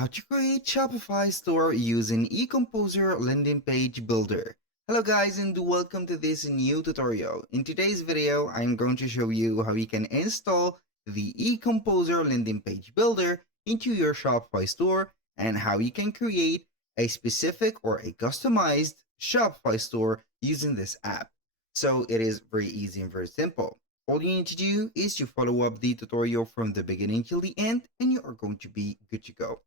How to create Shopify store using Ecomposer Landing Page Builder. Hello guys and welcome to this new tutorial. In today's video, I'm going to show you how you can install the Ecomposer Landing Page Builder into your Shopify store and how you can create a specific or a customized Shopify store using this app. So it is very easy and very simple. All you need to do is to follow up the tutorial from the beginning till the end and you are going to be good to go.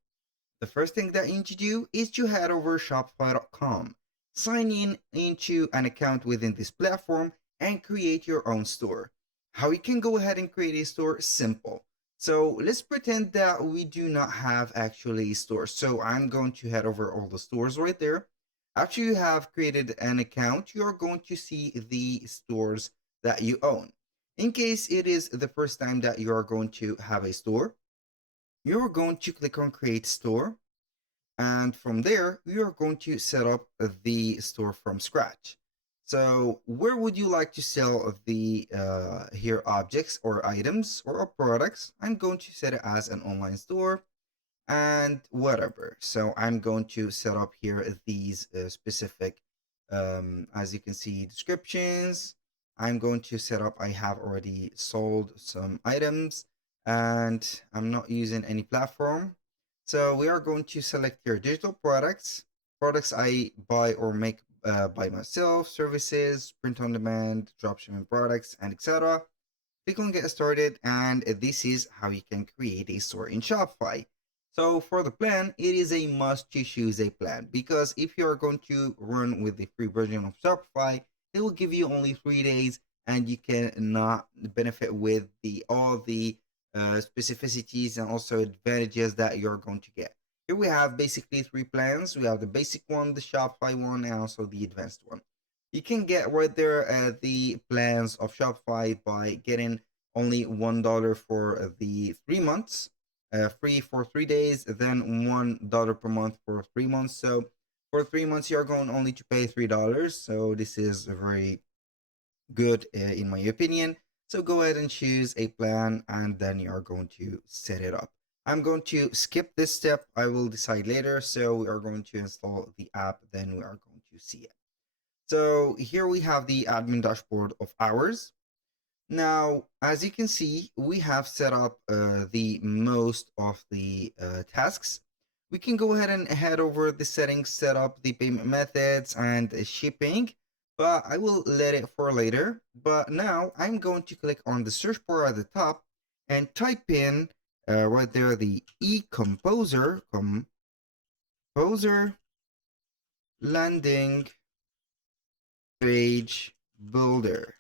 The first thing that you need to do is to head over Shopify.com, sign in into an account within this platform, and create your own store. How you can go ahead and create a store? Simple. So let's pretend that we do not have actually a store. So I'm going to head over all the stores right there. After you have created an account, you're going to see the stores that you own. In case it is the first time that you are going to have a store, you're going to click on create store, and from there you're going to set up the store from scratch. So where would you like to sell the here objects or items or products? I'm going to set it as an online store and whatever. So I'm going to set up here these specific as you can see, descriptions. I'm going to set up, I have already sold some items and I'm not using any platform. So we are going to select here digital products I buy or make by myself, services, print on demand, dropshipping products, and etc. Click on get started, and this is how you can create a store in Shopify. So for the plan, it is a must to choose a plan, because if you are going to run with the free version of Shopify, it will give you only 3 days and you cannot benefit with all the specificities and also advantages that you're going to get. Here we have basically 3 plans. We have the basic one, the Shopify one, and also the advanced one. You can get right there the plans of Shopify by getting only $1 for the 3 months, free for 3 days, then $1 per month for 3 months. So for 3 months, you're going only to pay $3. So this is very good in my opinion. So go ahead and choose a plan and then you are going to set it up. I'm going to skip this step. I will decide later. So we are going to install the app, then we are going to see it. So here we have the admin dashboard of ours. Now, as you can see, we have set up the most of the tasks. We can go ahead and head over the settings, set up the payment methods and shipping, but I will let it for later. But now I'm going to click on the search bar at the top and type in right there the Ecomposer Landing Page Builder,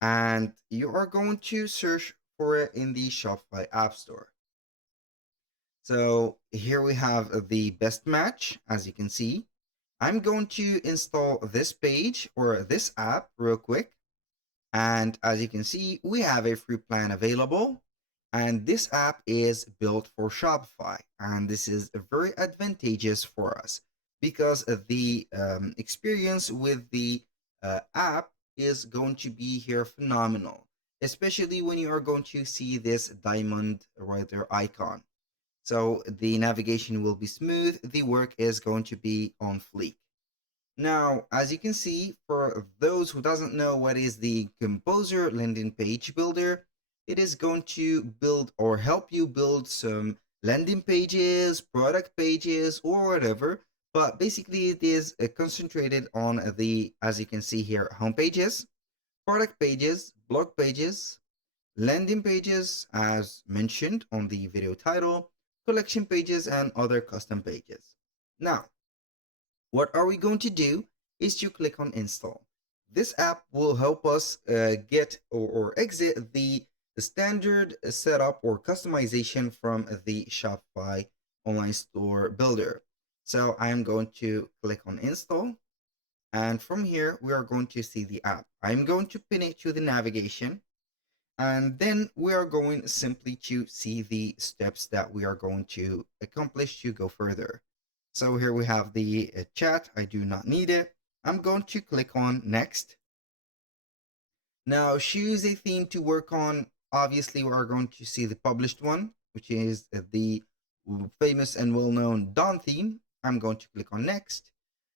and you are going to search for it in the Shopify App Store. So here we have the best match. As you can see, I'm going to install this page or this app real quick. And as you can see, we have a free plan available. And this app is built for Shopify. And this is very advantageous for us because the experience with the app is going to be here phenomenal, especially when you are going to see this diamond right there icon. So the navigation will be smooth. The work is going to be on fleek. Now, as you can see, for those who doesn't know what is the Ecomposer Landing Page Builder, it is going to build or help you build some landing pages, product pages, or whatever. But basically, it is concentrated on the, as you can see here, home pages, product pages, blog pages, landing pages, as mentioned on the video title, collection pages, and other custom pages. Now, what are we going to do is to click on install. This app will help us get or exit the standard setup or customization from the Shopify online store builder. So I'm going to click on install. And from here, we are going to see the app. I'm going to pin it to the navigation. And then we are going simply to see the steps that we are going to accomplish to go further. So here we have the chat. I do not need it. I'm going to click on next. Now choose a theme to work on. Obviously, we are going to see the published one, which is the famous and well-known Dawn theme. I'm going to click on next.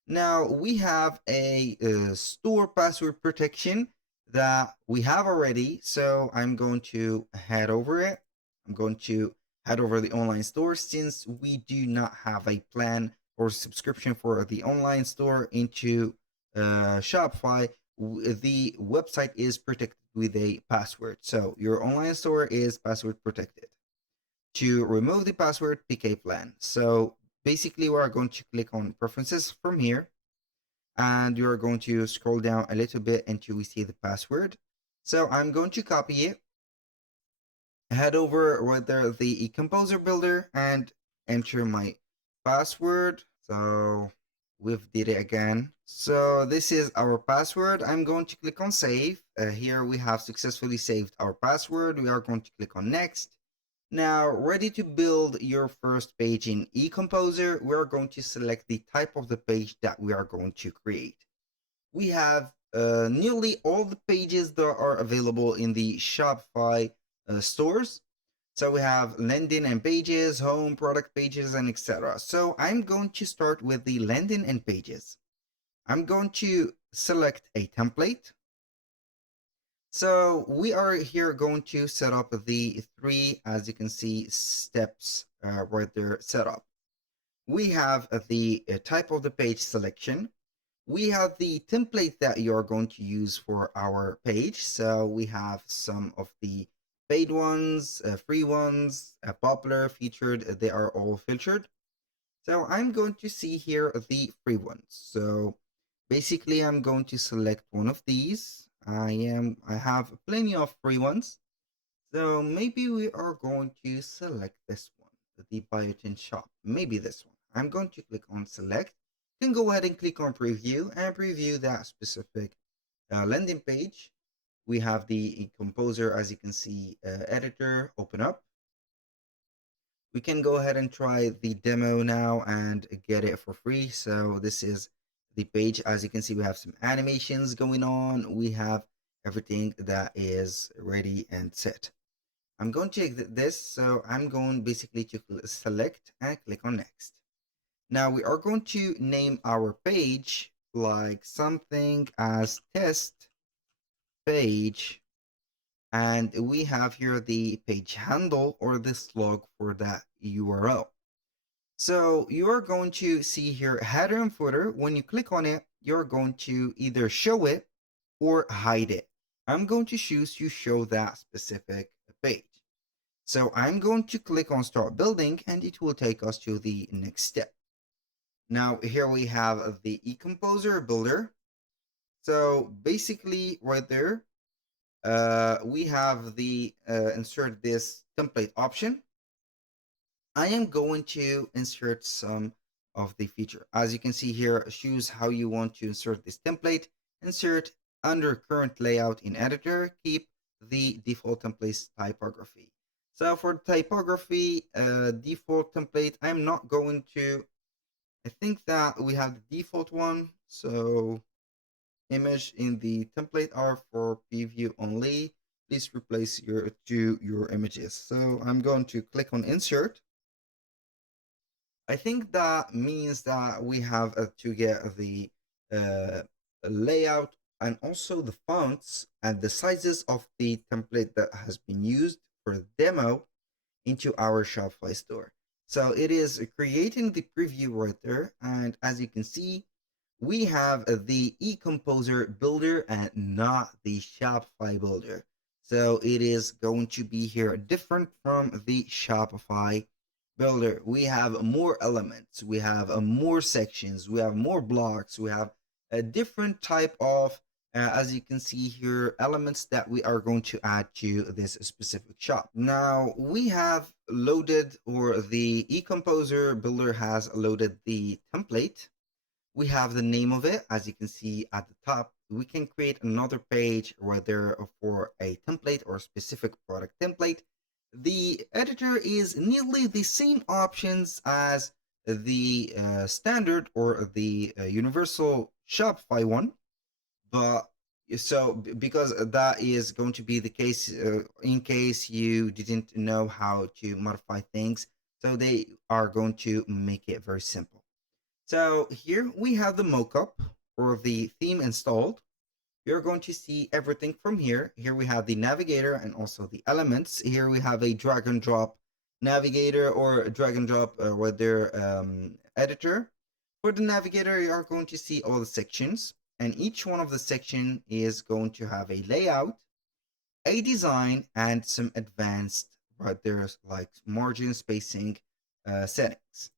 Now we have a store password protection that we have already. So I'm going to head over it. I'm going to head over the online store since we do not have a plan or subscription for the online store into Shopify. The website is protected with a password. So your online store is password protected. To remove the password, pick a plan. So basically we are going to click on preferences from here, and you're going to scroll down a little bit until we see the password. So I'm going to copy it, head over right there, the Ecomposer Builder, and enter my password. So we've did it again. So this is our password. I'm going to click on save. Here we have successfully saved our password. We are going to click on next. Now, ready to build your first page in Ecomposer, we're going to select the type of the page that we are going to create. We have nearly all the pages that are available in the Shopify stores. So we have landing and pages, home, product pages, and etc. So I'm going to start with the landing and pages. I'm going to select a template. So we are here going to set up the three, as you can see, steps right there set up. We have the type of the page selection. We have the template that you are going to use for our page. So we have some of the paid ones, free ones, popular, featured. They are all filtered. So I'm going to see here the free ones. So basically I'm going to select one of these. I have plenty of free ones. So maybe we are going to select this one, the biotin shop. Maybe this one. I'm going to click on select. You can go ahead and click on preview and preview that specific landing page. We have the Composer, as you can see, editor open up. We can go ahead and try the demo now and get it for free. So this is the page. As you can see, we have some animations going on. We have everything that is ready and set. I'm going to exit this. So I'm going basically to select and click on next. Now we are going to name our page like something as test page. And we have here the page handle or the slug for that URL. So you're going to see here header and footer. When you click on it, you're going to either show it or hide it. I'm going to choose to show that specific page. So I'm going to click on start building and it will take us to the next step. Now here we have the Ecomposer Builder. So basically right there, we have the insert this template option. I am going to insert some of the feature. As you can see here, choose how you want to insert this template. Insert under current layout in editor, keep the default template typography. So for typography, default template, I'm not going to, I think that we have the default one. So image in the template are for preview only. Please replace your images. So I'm going to click on insert. I think that means that we have to get the layout and also the fonts and the sizes of the template that has been used for the demo into our Shopify store. So it is creating the preview right there. And as you can see, we have the Ecomposer Builder and not the Shopify Builder. So it is going to be here different from the Shopify Builder. We have more elements, we have more sections, we have more blocks, we have a different type of, as you can see here, elements that we are going to add to this specific shop. Now we have loaded, or the Ecomposer Builder has loaded the template. We have the name of it, as you can see at the top. We can create another page right there for a template or specific product template. The editor is nearly the same options as the standard or the universal Shopify one, but so because that is going to be the case in case you didn't know how to modify things. So they are going to make it very simple. So here we have the mockup or the theme installed. You're going to see everything from here. Here we have the navigator and also the elements. Here we have a drag and drop navigator or drag and drop weather editor. For the navigator, you are going to see all the sections, and each one of the section is going to have a layout, a design, and some advanced right there's like margin spacing settings.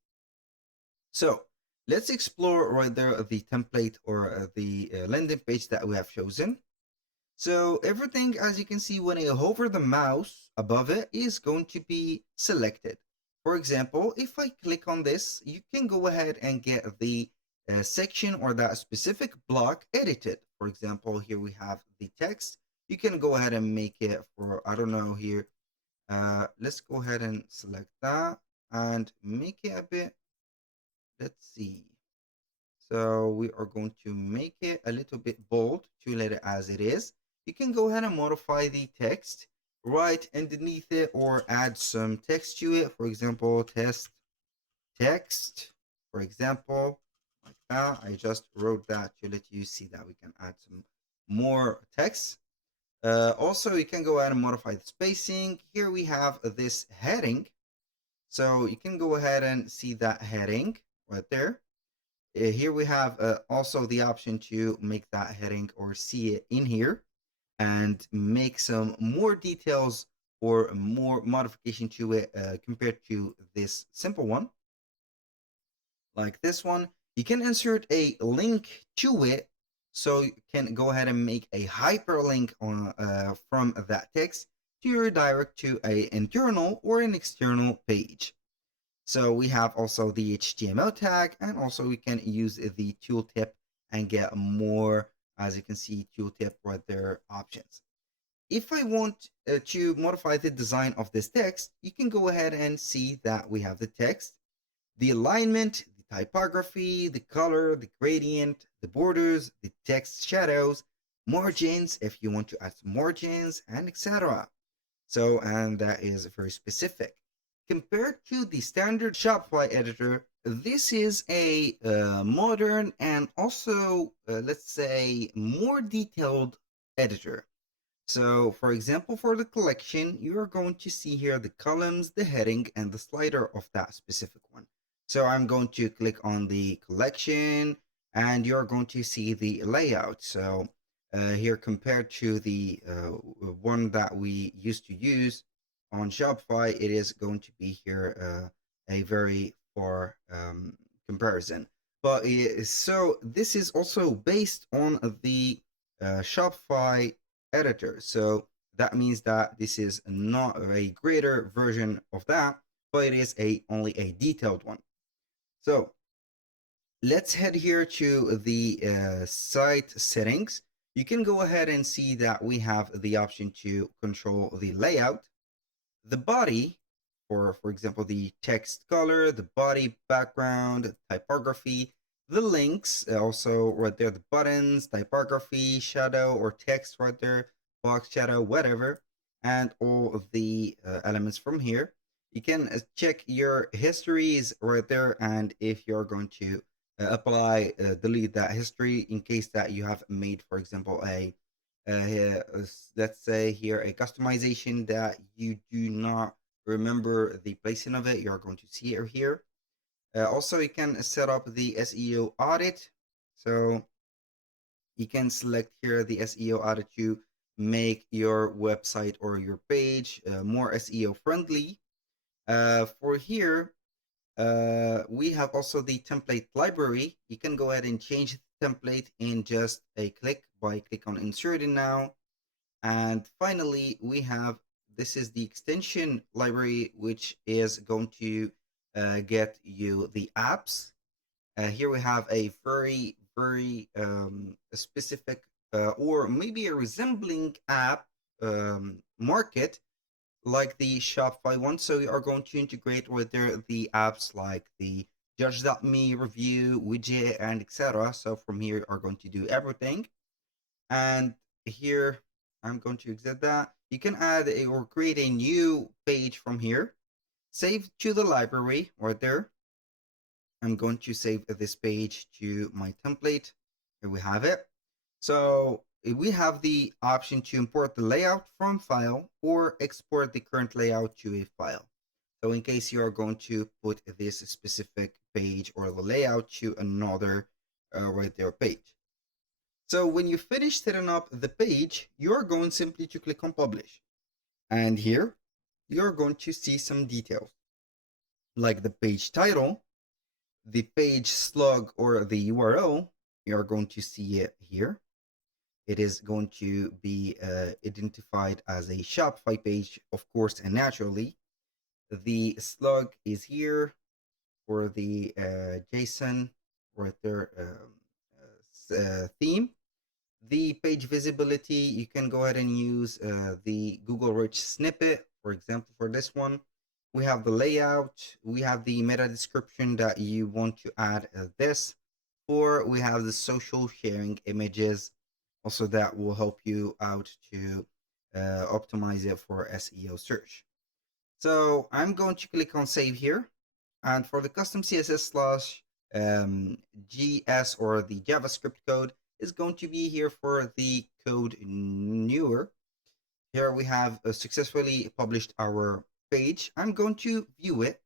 So let's explore right there the template or the landing page that we have chosen. So everything, as you can see, when I hover the mouse above it, is going to be selected. For example, if I click on this, you can go ahead and get the section or that specific block edited. For example, here we have the text. You can go ahead and make it for, I don't know, here. Let's go ahead and select that and make it a bit, let's see. So we are going to make it a little bit bold to let it as it is. You can go ahead and modify the text right underneath it or add some text to it. For example, test text, for example, like that. I just wrote that to let you see that we can add some more text. Also, you can go ahead and modify the spacing. Here we have this heading. So you can go ahead and see that heading right there. Here we have also the option to make that heading or see it in here and make some more details or more modification to it compared to this simple one. Like this one, you can insert a link to it. So you can go ahead and make a hyperlink on from that text to redirect to an internal or an external page. So we have also the HTML tag, and also we can use the tooltip and get more, as you can see, tooltip right there options. If I want to modify the design of this text, you can go ahead and see that we have the text, the alignment, the typography, the color, the gradient, the borders, the text shadows, margins, if you want to add margins, and etc. So, and that is very specific. Compared to the standard Shopify editor, this is a modern and also, let's say, more detailed editor. So, for example, for the collection, you are going to see here the columns, the heading, and the slider of that specific one. So I'm going to click on the collection, and you're going to see the layout. So here compared to the one that we used to use on Shopify, it is going to be here a very far comparison. But so this is also based on the Shopify editor. So that means that this is not a greater version of that, but it is only a detailed one. So let's head here to the site settings. You can go ahead and see that we have the option to control the layout, the body, for example, the text color, the body background, typography, the links, also right there, the buttons, typography, shadow or text right there, box shadow, whatever, and all of the elements from here. You can check your histories right there, and if you're going to delete that history in case that you have made, for example, let's say here a customization that you do not remember the placing of it, you're going to see it here. Also, you can set up the SEO audit. So you can select here the SEO audit to make your website or your page more SEO friendly. For here, we have also the template library. You can go ahead and change the template in just a click by click on inserting now. And finally, we have, this is the extension library, which is going to get you the apps. Here we have a very specific or maybe a resembling app market like the Shopify one. So we are going to integrate with the apps like the Judge.me review widget and etc. So from here are going to do everything. And here I'm going to exit that. You can add or create a new page from here. save to the library right there. I'm going to save this page to my template. Here we have it. So we have the option to import the layout from file or export the current layout to a file. So in case you are going to put this specific page or the layout to another right there page. So when you finish setting up the page, you're going simply to click on publish. And here, you're going to see some details like the page title, the page slug or the URL. You're going to see it here. It is going to be identified as a Shopify page, of course, and naturally. The slug is here for the JSON right there theme. The page visibility, you can go ahead and use the Google Rich snippet, for example, for this one. We have the layout, we have the meta description that you want to add this, or we have the social sharing images, also that will help you out to optimize it for SEO search. So I'm going to click on save here. And for the custom CSS slash GS or the JavaScript code is going to be here for the code newer. Here we have successfully published our page. I'm going to view it.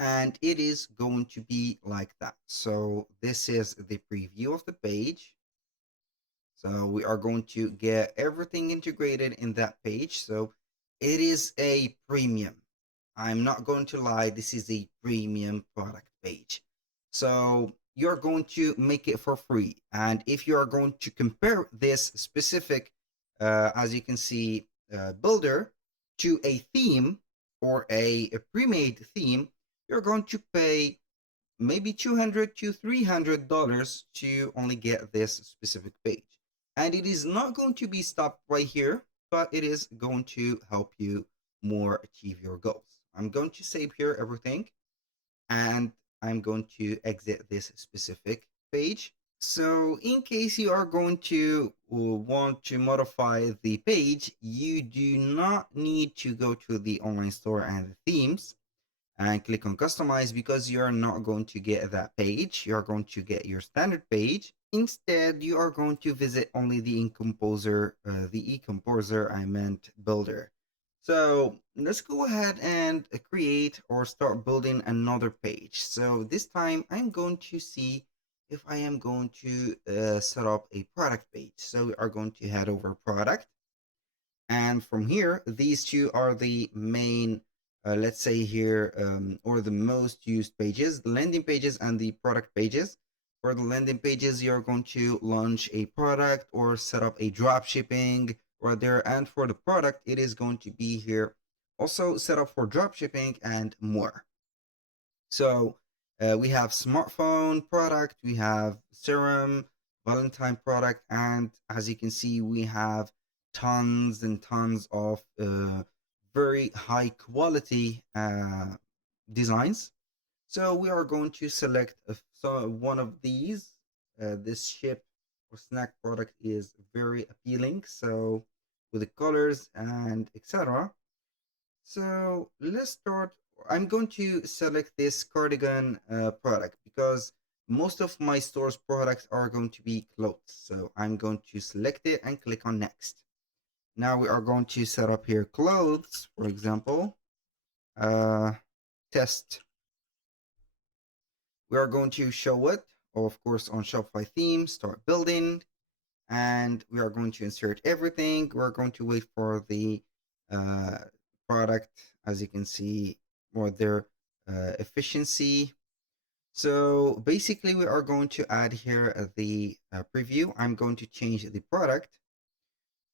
And it is going to be like that. So this is the preview of the page. So we are going to get everything integrated in that page. So it is a premium. I'm not going to lie, this is a premium product page. So you're going to make it for free. And if you are going to compare this specific, as you can see, builder to a theme or a pre-made theme, you're going to pay maybe $200 to $300 to only get this specific page. And it is not going to be stopped right here, but it is going to help you more achieve your goals. I'm going to save here everything, and I'm going to exit this specific page. So in case you are going to want to modify the page, you do not need to go to the online store and the themes and click on customize, because you're not going to get that page. You're going to get your standard page. Instead, you are going to visit only the Ecomposer I meant builder. So let's go ahead and create or start building another page. So this time I'm going to see if I am going to set up a product page. So we are going to head over product. And from here, these two are the main, let's say here, or the most used pages, the landing pages and the product pages. For the landing pages, you're going to launch a product or set up a drop shipping right there. And for the product, it is going to be here also set up for drop shipping and more. So we have smartphone product, we have serum, Valentine product, and as you can see, we have tons and tons of very high quality designs. So we are going to select one of these. This ship or snack product is very appealing. So with the colors and etc. So let's start. I'm going to select this cardigan product because most of my store's products are going to be clothes. So I'm going to select it and click on next. Now we are going to set up here clothes, for example, test. We are going to show it, of course, on Shopify theme, start building, and we are going to insert everything. We're going to wait for the product, as you can see, or their efficiency. So basically, we are going to add here the preview. I'm going to change the product.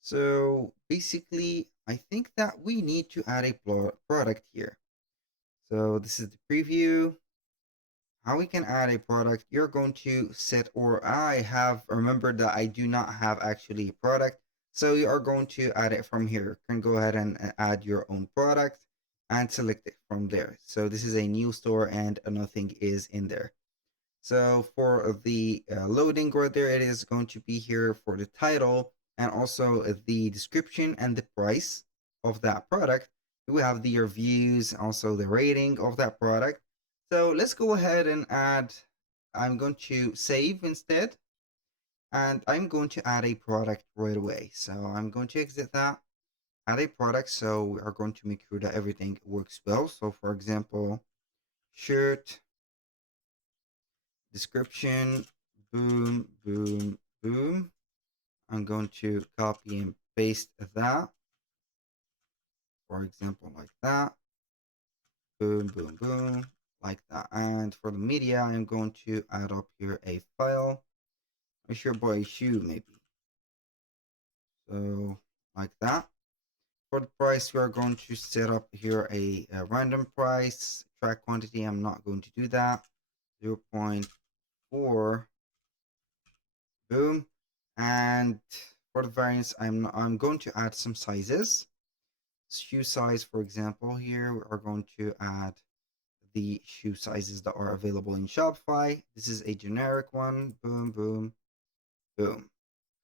So basically, I think that we need to add a product here. So this is the preview. How we can add a product, you're going to set, or I have remembered that I do not have actually a product. So you are going to add it from here. You can go ahead and add your own product and select it from there. So this is a new store and nothing is in there. So for the loading right there, it is going to be here for the title and also the description and the price of that product. We have the reviews, also the rating of that product. So let's go ahead and add, I'm going to save instead, and I'm going to add a product right away. So I'm going to exit that, add a product. So we are going to make sure that everything works well. So for example, shirt, description, boom, boom, boom. I'm going to copy and paste that, for example, like that. Boom, boom, boom, like that. And for the media, I'm going to add up here a file. I should buy a shoe, maybe. So, like that. For the price, we are going to set up here a random price. Track quantity, I'm not going to do that. 0.4. Boom. And for the variance, I'm going to add some sizes. Shoe size, for example, here we are going to add the shoe sizes that are available in Shopify. This is a generic one. Boom, boom, boom.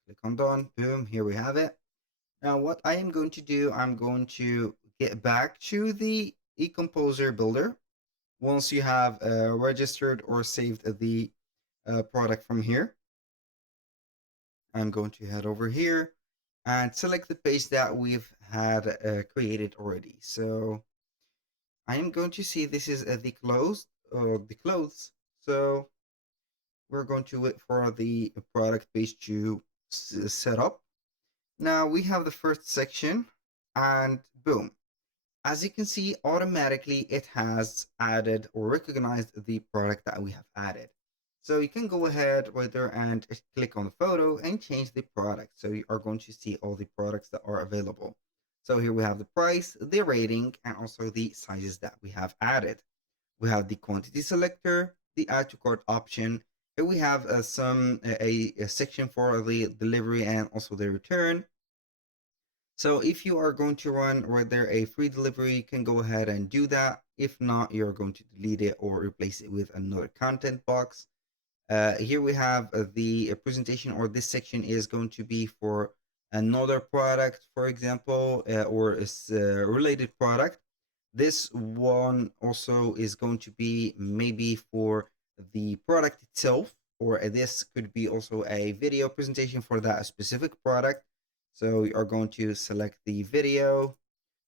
Click on done. Boom. Here we have it. Now, what I am going to do, I'm going to get back to the Ecomposer builder. Once you have registered or saved the product from here, I'm going to head over here and select the page that we've had created already. So I am going to see this is the clothes. So we're going to wait for the product page to set up. Now we have the first section, and boom. As you can see, automatically it has added or recognized the product that we have added. So you can go ahead right there and click on the photo and change the product. So you are going to see all the products that are available. So here we have the price, the rating, and also the sizes that we have added. We have the quantity selector, the add to cart option. Here we have a section for the delivery and also the return. So if you are going to run right there a free delivery, you can go ahead and do that. If not, you're going to delete it or replace it with another content box. Here we have the presentation, or this section is going to be for another product, for example, or a related product. This one also is going to be maybe for the product itself, or this could be also a video presentation for that specific product. So you are going to select the video,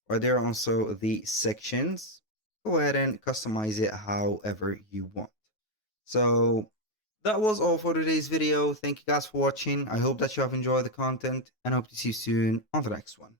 or there are also the sections. Go ahead and customize it however you want. So that was all for today's video. Thank you guys for watching. I hope that you have enjoyed the content, and hope to see you soon on the next one.